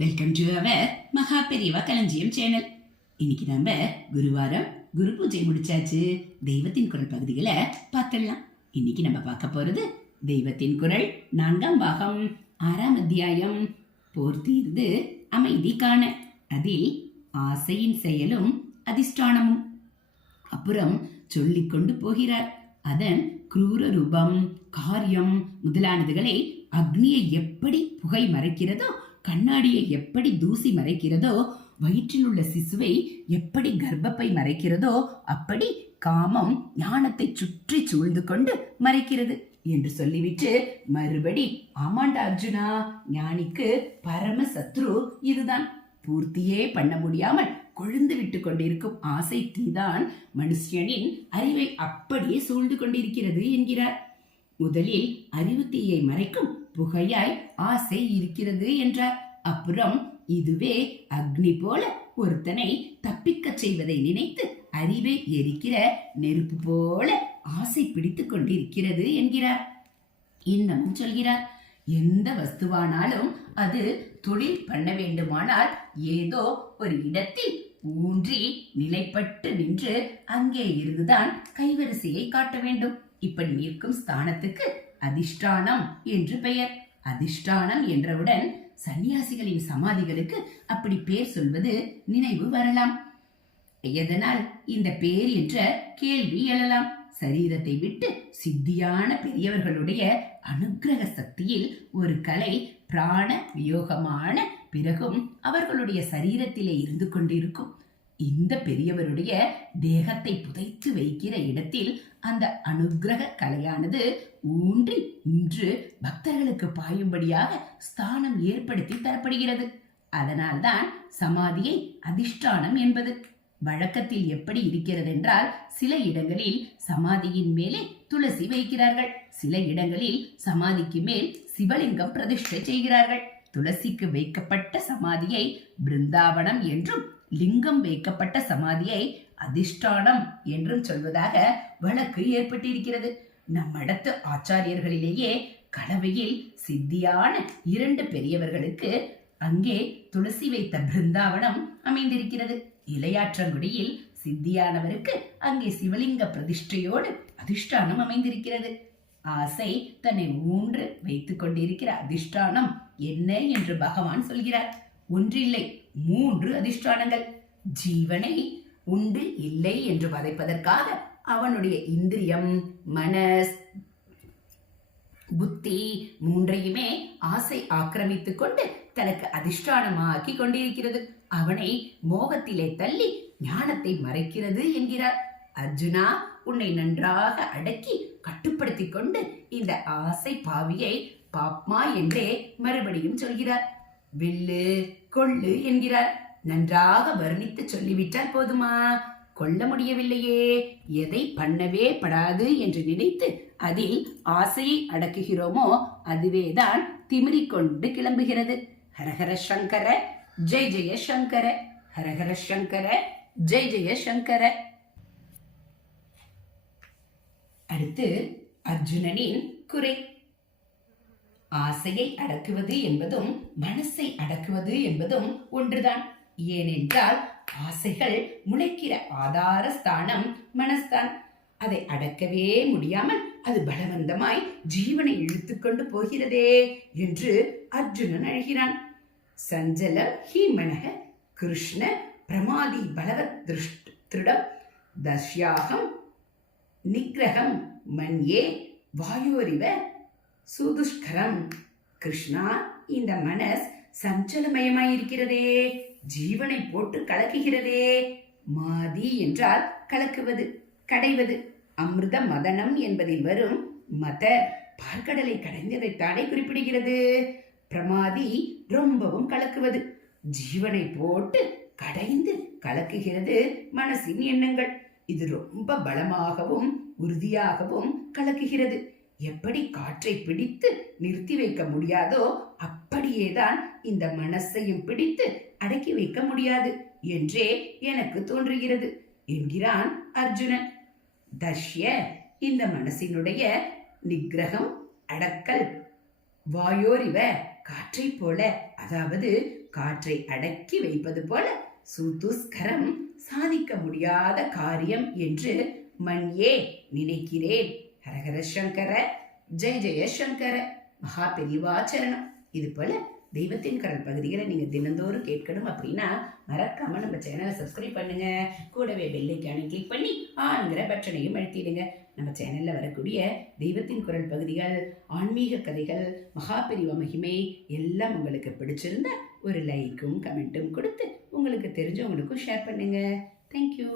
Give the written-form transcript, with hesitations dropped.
Welcome to our மகா பெரியவா களஞ்சியம் சேனல். இன்னைக்கு நம்ம குருவாரம் குரு பூஜை முடிச்சாச்சு. தெய்வத்தின் குரல் பகுதிகளை பார்த்துடலாம். இன்னைக்கு நம்ம பார்க்க போறது தெய்வத்தின் குரல் 4ஆம் பாகம் 6ஆம் அத்தியாயம். போர் தீர்ந்து அமைதி காண. அதில் ஆசையின் செயலும் அதிஷ்டானமும். அப்புறம் சொல்லிக் கொண்டு போகிறார். அதன் குரூர ரூபம், காரியம் முதலானதுகளை அக்னியை எப்படி புகை மறைக்கிறதோ, கண்ணாடியை எப்படி தூசி மறைக்கிறதோ, வயிற்றில் உள்ள சிசுவை எப்படி கர்ப்பப்பை மறைக்கிறதோ, அப்படி காமம் ஞானத்தை சுற்றி சூழ்ந்து கொண்டு மறைக்கிறது என்று சொல்லிவிட்டு மறுபடி, ஆமாண்டா அர்ஜுனா, ஞானிக்கு பரம சத்ரு இதுதான். பூர்த்தியே பண்ண முடியாமல் கொழுந்து விட்டு கொண்டிருக்கும் ஆசை தீதான் மனுஷனின் அறிவை அப்படியே சூழ்ந்து கொண்டிருக்கிறது என்கிறார். முதலில் அறிவு தீயை மறைக்கும் புகையாய் ஆசை இருக்கிறது என்றார். அப்புறம் இதுவே அக்னி போல ஒருத்தனை தப்பிக்க செய்வதை நினைத்து அறிவை எரிக்கிற நெருப்பு போல ஆசை பிடித்து கொண்டிருக்கிறது என்கிறார். இன்னமும் சொல்கிறார், எந்த வஸ்துவானாலும் அது தொழில் பண்ண வேண்டுமானால் ஏதோ ஒரு இடத்தில் ஊன்றி நிலைப்பட்டு நின்று அங்கே இருந்துதான் கைவரிசையை காட்ட வேண்டும். இப்படி நிற்கும் ஸ்தானத்துக்கு அதிஷ்டானம் என்று பெயர். அதிஷ்டானம் என்றவுடன் சன்னியாசிகளின் சமாதிகளுக்கு அப்படி பேர் சொல்வது நினைவு வரலாம். எதனால் இந்த பேர் என்ற கேள்வி எழலாம். சரீரத்தை விட்டு சித்தியான பெரியவர்களுடைய அனுக்கிரக சக்தியில் ஒரு கலை பிராண வியோகமான பிறகும் அவர்களுடைய சரீரத்திலே இருந்து கொண்டிருக்கும். இந்த பெரியவருடைய தேகத்தை புதைத்து வைக்கிற இடத்தில் அந்த அனுக்கிரக கலையானது ஊன்றி நின்று பக்தர்களுக்கு பாயும்படியாக ஸ்தானம் ஏற்படுத்தி தரப்படுகிறது. அதனால்தான் சமாதியை அதிஷ்டானம் என்பது. வழக்கத்தில் எப்படி இருக்கிறது என்றால், சில இடங்களில் சமாதியின் மேலே துளசி வைக்கிறார்கள், சில இடங்களில் சமாதிக்கு மேல் சிவலிங்கம் பிரதிஷ்டை செய்கிறார்கள். துளசிக்கு வைக்கப்பட்ட சமாதியை பிருந்தாவனம் என்றும், லிங்கம் வைக்கப்பட்ட சமாதியை அதிஷ்டானம் என்றும் சொல்வதாக வழக்கு ஏற்பட்டிருக்கிறது. நம்மிடத்து ஆச்சாரியர்களிலேயே கலவையில் சித்தியான 2 பெரியவர்களுக்கு அங்கே துளசி வைத்த பிருந்தாவனம் அமைந்திருக்கிறது. இளையாற்றங்குடியில் சித்தியானவருக்கு அங்கே சிவலிங்க பிரதிஷ்டையோடு அதிஷ்டானம் அமைந்திருக்கிறது. ஆசை தன்னை ஊன்று வைத்துக் கொண்டிருக்கிற அதிஷ்டானம் என்ன என்று பகவான் சொல்கிறார். ஒன்றில்லை, 3 அதிஷ்டானங்கள். ஜீவனை உண்டு இல்லை என்று வதைப்பதற்காக அவனுடைய இந்திரியம், மனஸ், புத்தி 3ஐயுமே ஆசை ஆக்கிரமித்துக் கொண்டு தனக்கு அதிஷ்டானமாக்கி கொண்டிருக்கிறது. அவனை மோகத்திலே தள்ளி ஞானத்தை மறைக்கிறது என்கிறார். அர்ஜுனா, உன்னை நன்றாக அடக்கி கட்டுப்படுத்தி கொண்டு இந்த ஆசை பாவியை பாப்மா என்றே மறுபடியும் சொல்கிறார். வெல்லு, கொள்ளு என்கிறார். நன்றாக வர்ணித்து சொல்லிவிட்டால் போதுமா? கொள்ள முடியவில்லையே, எதை பண்ணவே படாது என்று நினைத்து அதில் ஆசையை அடக்குகிறோமோ அதுவேதான் திமிரிக்கொண்டு கிளம்புகிறது. ஹரஹர சங்கர ஜெய் ஜெய சங்கர, ஹரஹர சங்கர ஜெய் ஜெய சங்கர. அடுத்து அர்ஜுனனின் குறை. ஆசையை அடக்குவது என்பதும் மனசை அடக்குவது என்பதும் ஒன்றுதான். ஏனென்றால் ஆசைகள் முளைக்கிற ஆதார ஸ்தானம் மனஸ்தான். அதை அடக்கவே முடியாமல் அது பலவந்தமாய் ஜீவனை இழுத்துக்கொண்டு போகிறதே என்று அர்ஜுனன் அழுகிறான். சஞ்சல ஹி மனக கிருஷ்ண பிரமாதி பலவத் திருடம் தஸ்யாகம் நிகிரகம் மன்யே வாயோரிவ சுதுஷ்கரம். கிருஷ்ணா, இந்த மனஸ் சஞ்சலமயமாயிருக்கிறதே, ஜீவனை போட்டு கலக்குகிறதே. மாதி என்றால் கலக்குவது, கடைவது. அமிர்த மதனம் என்பதில் வரும் மத பார்க்கடலை கடைந்ததைத்தானே குறிப்பிடுகிறது. பிரமாதி ரொம்பவும் கலக்குவது. ஜீவனை போட்டு கடைந்து கலக்குகிறது மனசின் எண்ணங்கள். இது ரொம்ப பலமாகவும் உறுதியாகவும் கலக்குகிறது. எப்படி காற்றை பிடித்து நிறுத்தி வைக்க முடியாதோ அப்படியேதான் இந்த மனசையும் பிடித்து அடக்கி வைக்க முடியாது என்றே எனக்கு தோன்றுகிறது என்கிறான் அர்ஜுனன். தஷ்ய, இந்த மனசினுடைய நிகிரகம், அடக்கல். வாயோரிவ, காற்றை போல, அதாவது காற்றை அடக்கி வைப்பது போல சூத்துஸ்கரம் சாதிக்க முடியாத காரியம் என்று மன்யே நினைக்கிறேன். ஹரஹர சங்கர, ஜெய ஜெய சங்கர, மகா பெரிவாச்சரணம். இது போல தெய்வத்தின் குரல் பகுதிகளை நீங்க தினந்தோறும் கேட்கணும் அப்படின்னா மறக்காம நம்ம சேனலை சப்ஸ்கிரைப் பண்ணுங்க. கூடவே பெல் ஐகானை கிளிக் பண்ணி ஆன்கிற பட்டனையும் அழுத்திடுங்க. நம்ம சேனல்ல வரக்கூடிய தெய்வத்தின் குரல் பகுதிகள், ஆன்மீக கதைகள், மகா பெரிவா மகிமை எல்லாம் உங்களுக்கு பிடிச்சிருந்தா ஒரு லைக்கும் கமெண்ட்டும் கொடுத்து உங்களுக்கு தெரிஞ்சவங்களுக்கும் ஷேர் பண்ணுங்க. தேங்க்யூ.